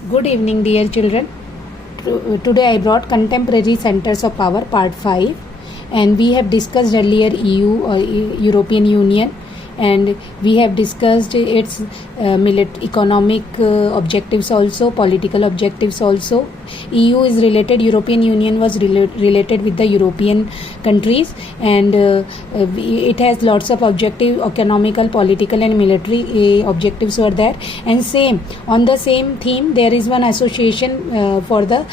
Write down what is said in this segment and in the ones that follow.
Good evening, dear children. Today I brought Contemporary Centers of Power Part 5, and we have discussed earlier EU or European Union, and we have discussed its economic objectives also, political objectives also. EU is related, European Union was related with the European countries, and it has lots of objective, economical, political and military objectives were there. And same on the same theme, there is one association for the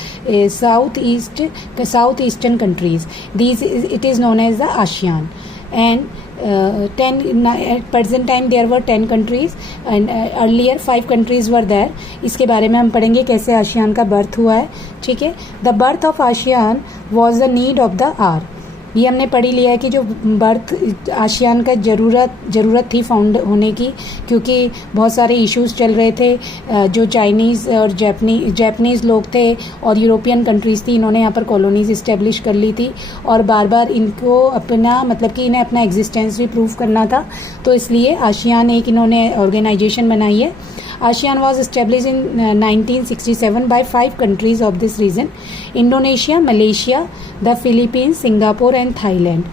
southeastern countries. It is known as the ASEAN, and at present time there were 10 countries and earlier 5 countries were there. इसके बारे में हम पढ़ेंगे कैसे ASEAN का birth हुआ है. ठीक है. The birth of ASEAN was the need of the hour. ये हमने पढ़ी लिया है कि जो बर्थ आसियान का ज़रूरत थी फाउंड होने की, क्योंकि बहुत सारे इश्यूज चल रहे थे. जो चाइनीज़ और जापानीज़ लोग थे और यूरोपियन कंट्रीज़ थी, इन्होंने यहाँ पर कॉलोनीज़ इस्टेब्लिश कर ली थी और बार बार इनको अपना कि इन्हें अपना एग्जिस्टेंस भी प्रूव करना था. तो इसलिए आसियान एक इन्होंने ऑर्गेनाइजेशन बनाई है. ASEAN was established in 1967 by 5 countries of this region: Indonesia, Malaysia, the Philippines, Singapore and Thailand.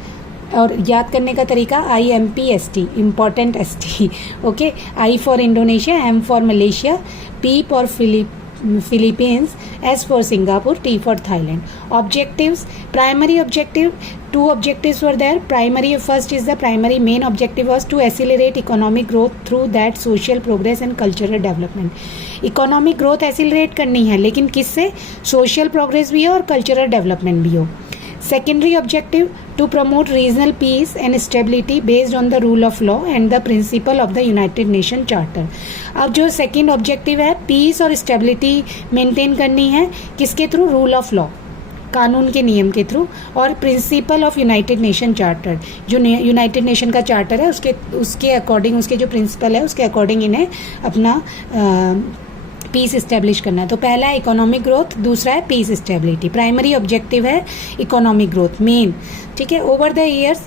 और याद करने का तरीका IMPST, important ST. Okay, I for Indonesia, M for Malaysia, P for Philippines, S for Singapore, T for Thailand. Objectives: primary objective, 2 objectives were there. First is the primary main objective was to accelerate economic growth through that social progress and cultural development. Economic growth accelerate करनी है, लेकिन किससे? Social progress भी हो और cultural development भी हो. Secondary objective, to promote regional peace and stability based on the rule of law and the principle of the United Nations Charter. अब जो सेकेंड ऑब्जेक्टिव है, पीस और स्टेबिलिटी मेंटेन करनी है किसके थ्रू? रूल ऑफ लॉ, कानून के नियम के थ्रू, और principal of united nation charter, जो यूनाइटेड नेशन का चार्टर है उसके अकॉर्डिंग, उसके जो प्रिंसिपल है उसके अकॉर्डिंग इन्हें अपना पीस इस्टेब्लिश करना है. तो पहला है इकोनॉमिक ग्रोथ, दूसरा है पीस स्टेबिलिटी. प्राइमरी ऑब्जेक्टिव है इकोनॉमिक ग्रोथ मेन. ठीक है. Over the years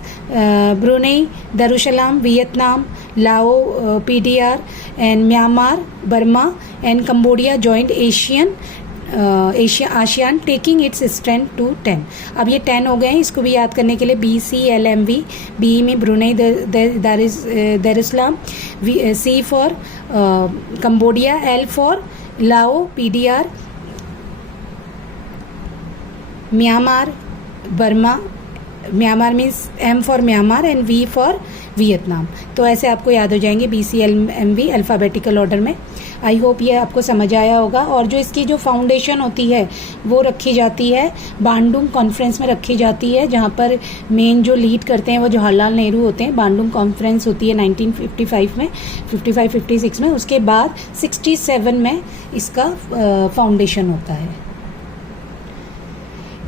Brunei, Darussalam, Vietnam, Lao, PDR and Myanmar, Burma and Cambodia joined ASEAN taking its strength to 10. अब ये 10 हो गए हैं. इसको भी याद करने के लिए BCLMV, बी में Brunei Darussalam, C for Cambodia, L for लाओ, PDR Myanmar, Burma, Myanmar means M for Myanmar and V for Vietnam. तो ऐसे आपको याद हो जाएंगे BCLMV अल्फ़ाबेटिकल ऑर्डर में. आई होप ये आपको समझ आया होगा. और जो इसकी जो फाउंडेशन होती है वो रखी जाती है बांडुंग कॉन्फ्रेंस में रखी जाती है, जहाँ पर मेन जो लीड करते हैं वो जवाहरलाल नेहरू होते हैं. बांडुंग कॉन्फ्रेंस होती है 1955 में, 55-56 में. उसके बाद 67 में इसका फाउंडेशन होता है.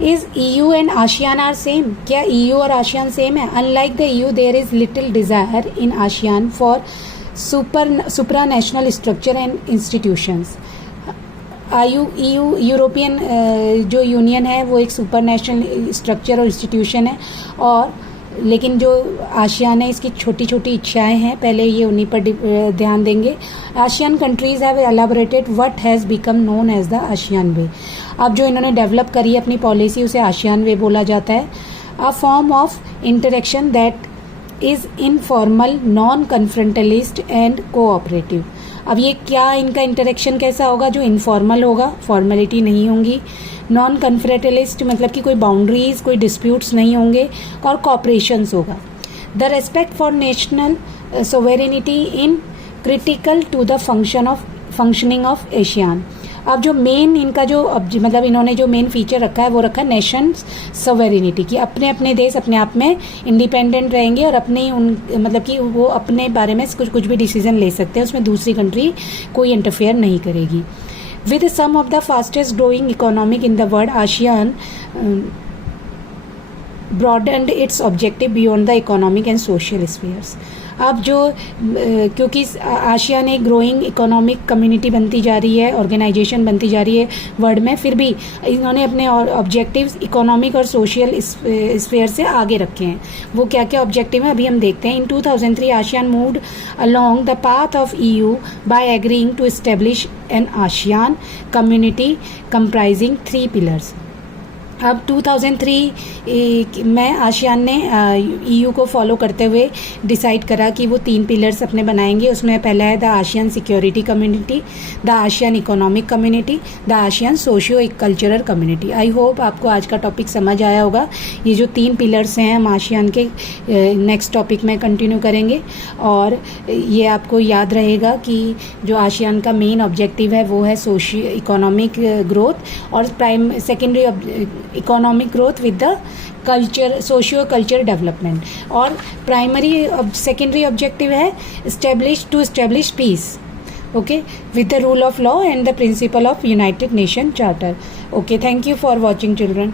Is EU and ASEAN are same? क्या EU और आसियान सेम है? Unlike the EU there is little desire in ASEAN for supranational structure and institutions. EU European जो यूनियन है वो एक सुपर नेशनल स्ट्रक्चर और इंस्टीट्यूशन है, और लेकिन जो आसियान है इसकी छोटी छोटी इच्छाएं हैं. पहले ये उन्हीं पर ध्यान देंगे. ASEAN countries have elaborated what has become known as the ASEAN way. अब जो इन्होंने डेवलप करी है अपनी पॉलिसी उसे आसियान वे बोला जाता है. A form of interaction that is informal, non confrontationalist and cooperative. अब ये क्या, इनका इंटरेक्शन कैसा होगा? जो इनफॉर्मल होगा, फॉर्मेलिटी नहीं होंगी. नॉन कन्फ्रंटलिस्ट मतलब कि कोई बाउंड्रीज, कोई डिस्प्यूट्स नहीं होंगे, और कॉपरेशंस होगा. The respect for national sovereignty in critical to the functioning of ASEAN. अब जो मेन इनका जो मतलब इन्होंने जो मेन फीचर रखा है वो रखा है नेशन सोवेरेनिटी की. अपने अपने देश अपने आप में इंडिपेंडेंट रहेंगे और अपने मतलब कि वो अपने बारे में कुछ भी डिसीजन ले सकते हैं, उसमें दूसरी कंट्री कोई इंटरफेयर नहीं करेगी. With some of the fastest growing economic in the world, ASEAN broadened its objective beyond the economic and social spheres. अब जो क्योंकि आसियान एक ग्रोइंग इकोनॉमिक कम्युनिटी बनती जा रही है, ऑर्गेनाइजेशन बनती जा रही है वर्ल्ड में, फिर भी इन्होंने अपने ऑब्जेक्टिव्स इकोनॉमिक और सोशल स्फेयर से आगे रखे हैं। वो क्या क्या ऑब्जेक्टिव हैं अभी हम देखते हैं। In 2003 ASEAN moved along the path of EU by agreeing to establish an ASEAN community comprising 3 pillars. अब 2003 में आसियान ने EU को फॉलो करते हुए डिसाइड करा कि वो 3 पिलर्स अपने बनाएंगे। उसमें पहला है the ASEAN security community, the ASEAN economic community, the ASEAN socio cultural community. I hope आपको आज का टॉपिक समझ आया होगा। ये जो 3 पिलर्स हैं हम आसियान के नेक्स्ट टॉपिक में कंटिन्यू करेंगे, और ये आपको याद रहेगा कि जो आसियान का मेन ऑब्जेक्टिव है वो है सोशियो इकोनॉमिक ग्रोथ और secondary economic growth with the culture, socio culture development, और प्राइमरी सेकेंडरी ऑब्जेक्टिव है establish peace, okay, with the rule of law and the principle of united nation charter. Okay, thank you for watching children.